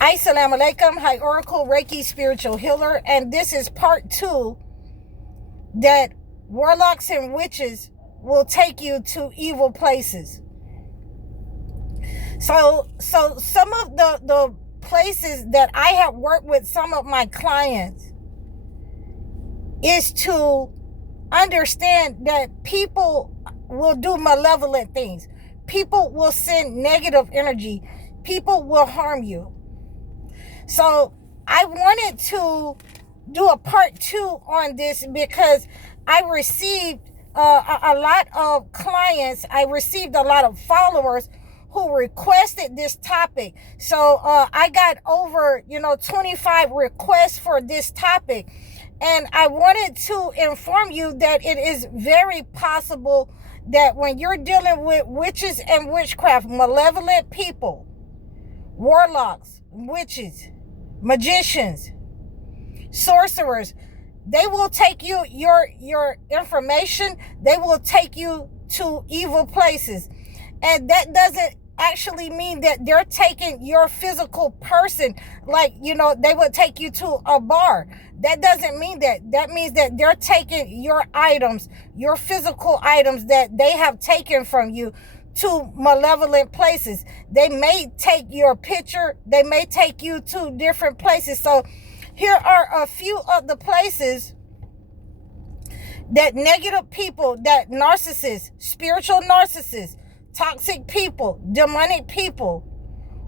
Assalamu alaikum, High Oracle Reiki Spiritual Healer, and this is part 2 that warlocks and witches will take you to evil places. So some of the places that I have worked with some of my clients is to understand that people will do malevolent things. People will send negative energy. People will harm you. So I wanted to do a part 2 on this because I received a lot of clients. I received a lot of followers who requested this topic. So I got over 25 requests for this topic. And I wanted to inform you that it is very possible that when you're dealing with witches and witchcraft, malevolent people, warlocks, witches, magicians, sorcerers, they will take you your information. They will take you to evil places. And that doesn't actually mean that they're taking your physical person, like they would take you to a bar. That doesn't mean that. That means that they're taking your items, your physical items that they have taken from you, to malevolent places. They may take your picture. They may take you to different places. So here are a few of the places that negative people, that narcissists, spiritual narcissists, toxic people, demonic people,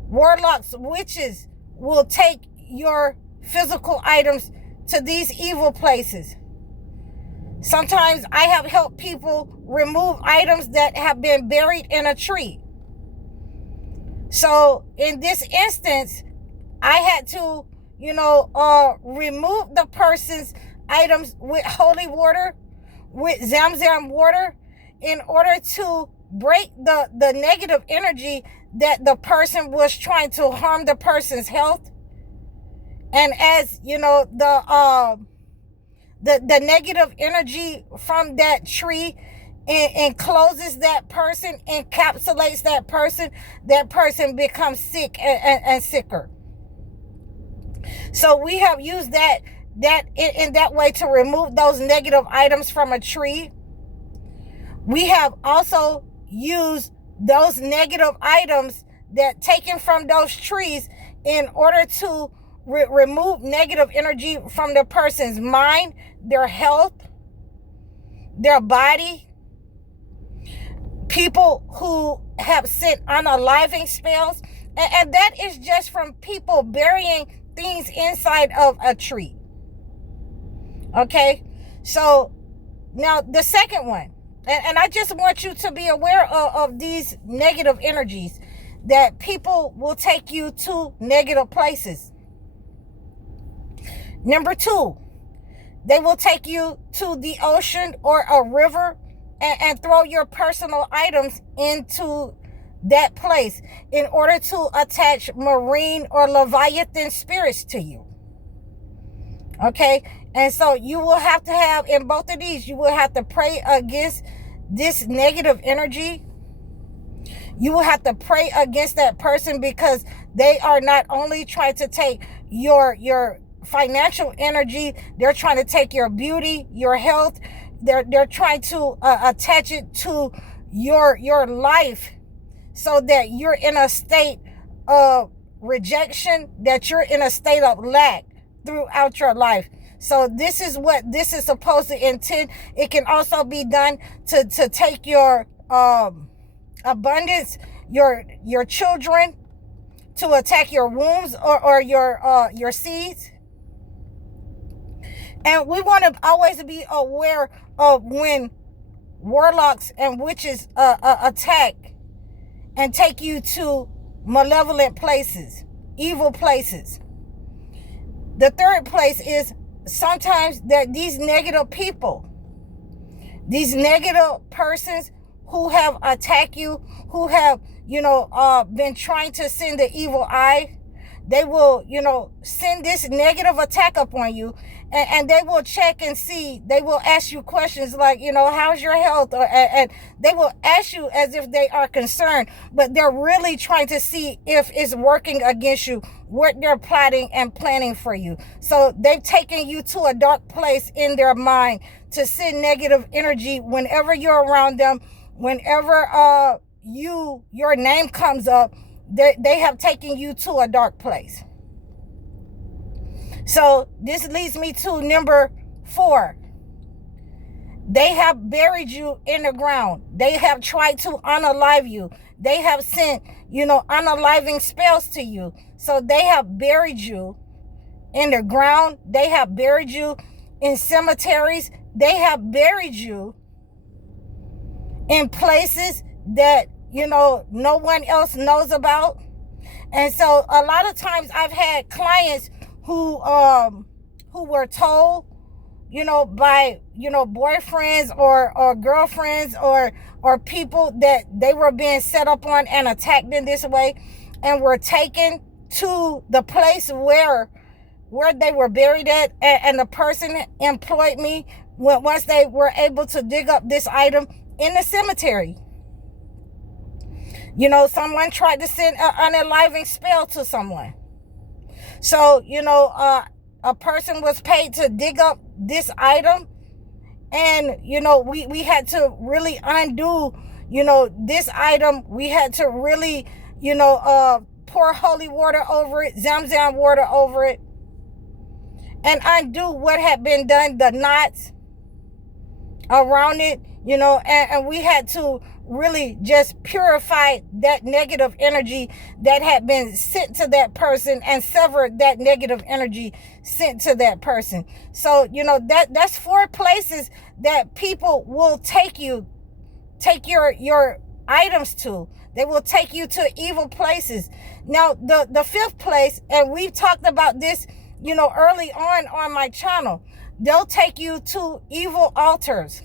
warlocks, witches will take your physical items to these evil places. Sometimes I have helped people remove items that have been buried in a tree. So in this instance, I had to, remove the person's items with holy water, with Zamzam water, in order to break the negative energy that the person was trying to harm the person's health. And as the negative energy from that tree encloses that person, encapsulates that person becomes sick and sicker. So we have used that in that way to remove those negative items from a tree. We have also used those negative items that taken from those trees in order to remove negative energy from the person's mind, their health, their body. People who have sent unaliving spells, and that is just from people burying things inside of a tree. Okay, so now the second one, and I just want you to be aware of these negative energies, that people will take you to negative places. Number 2, they will take you to the ocean or a river and throw your personal items into that place in order to attach marine or Leviathan spirits to you. Okay, and so you will have to have, in both of these, you will have to pray against this negative energy. You will have to pray against that person, because they are not only trying to take your financial energy, they're trying to take your beauty, your health. They're trying to attach it to your life, so that you're in a state of rejection, that you're in a state of lack throughout your life. So this is what this is supposed to intend. It can also be done to take your abundance, your children, to attack your wombs or your seeds. And we want to always be aware of when warlocks and witches attack and take you to malevolent places, evil places. The third place is sometimes that these negative people, these negative persons who have attacked you, who have, been trying to send the evil eye, they will, send this negative attack upon you, and they will check and see. They will ask you questions like, how's your health? And they will ask you as if they are concerned, but they're really trying to see if it's working against you, what they're plotting and planning for you. So they've taken you to a dark place in their mind to send negative energy whenever you're around them, whenever your name comes up. They have taken you to a dark place. So this leads me to number 4. They have buried you in the ground. They have tried to unalive you. They have sent, unaliving spells to you. So they have buried you in the ground. They have buried you in cemeteries. They have buried you in places that, no one else knows about. And so a lot of times I've had clients who were told, by, boyfriends or girlfriends or people that they were being set up on and attacked in this way, and were taken to the place where they were buried at, and the person employed me once they were able to dig up this item in the cemetery. Someone tried to send an unaliving spell to someone. So, a person was paid to dig up this item, and, we had to really undo, this item. We had to really, pour holy water over it, Zamzam water over it, and undo what had been done, the knots around it, and we had to really just purify that negative energy that had been sent to that person, and sever that negative energy sent to that person. So, that's 4 places that people will take your items to. They will take you to evil places. Now, the 5th place, and we've talked about this, early on my channel, they'll take you to evil altars.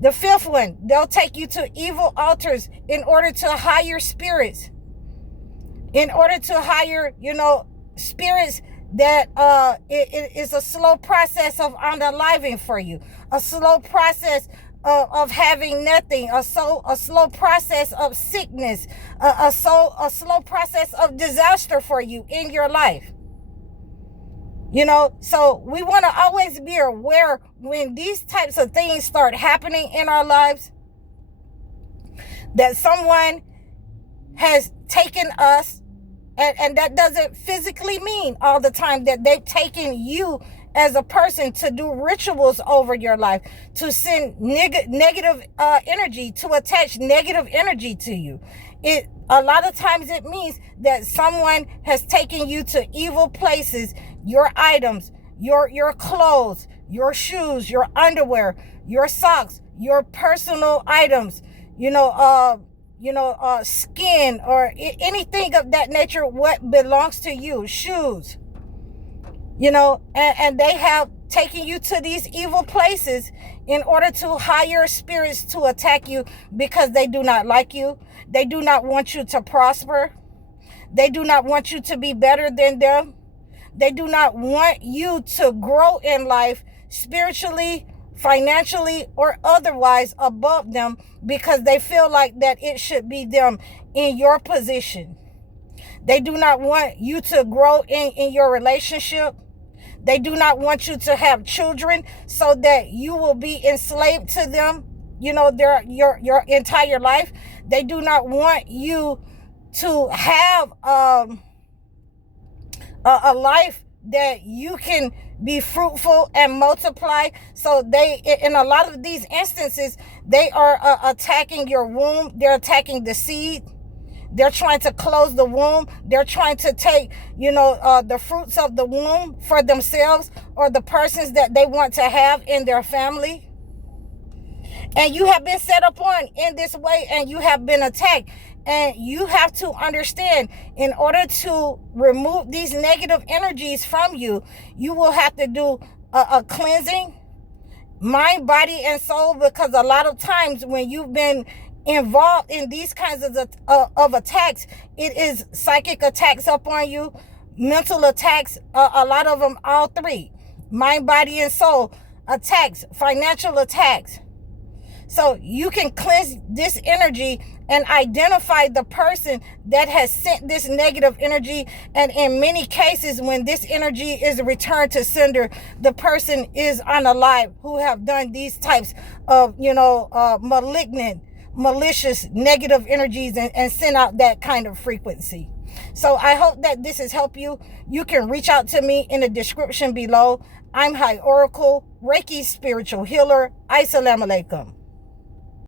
The 5th one, they'll take you to evil altars in order to hire spirits. In order to hire, spirits that it is a slow process of unaliving for you. A slow process of having nothing. A slow process of sickness. A slow process of disaster for you in your life. So we want to always be aware when these types of things start happening in our lives, that someone has taken us, and that doesn't physically mean all the time that they've taken you as a person to do rituals over your life, to send negative energy, to attach negative energy to you. A lot of times it means that someone has taken you to evil places, your items, your clothes, your shoes, your underwear, your socks, your personal items, skin or anything of that nature, what belongs to you, shoes, and they have taken you to these evil places in order to hire spirits to attack you, because they do not like you. They do not want you to prosper. They do not want you to be better than them. They do not want you to grow in life spiritually, financially, or otherwise above them, because they feel like that it should be them in your position. They do not want you to grow in your relationship. They do not want you to have children so that you will be enslaved to them, your entire life. They do not want you to have a life that you can be fruitful and multiply. So in a lot of these instances, they are attacking your womb. They're attacking the seed. They're trying to close the womb. They're trying to take, the fruits of the womb for themselves or the persons that they want to have in their family. And you have been set upon in this way, and you have been attacked. And you have to understand, in order to remove these negative energies from you, you will have to do a cleansing, mind, body, and soul, because a lot of times when you've been involved in these kinds of attacks. It is psychic attacks up on you, mental attacks, a lot of them, all three, mind, body, and soul attacks, financial attacks. So you can cleanse this energy and identify the person that has sent this negative energy. And in many cases, when this energy is returned to sender, the person is unalive who have done these types of, malignant, malicious, negative energies, and send out that kind of frequency. So I hope that this has helped you. You can reach out to me in the description below. I'm High Oracle, Reiki spiritual healer. Assalamu alaikum.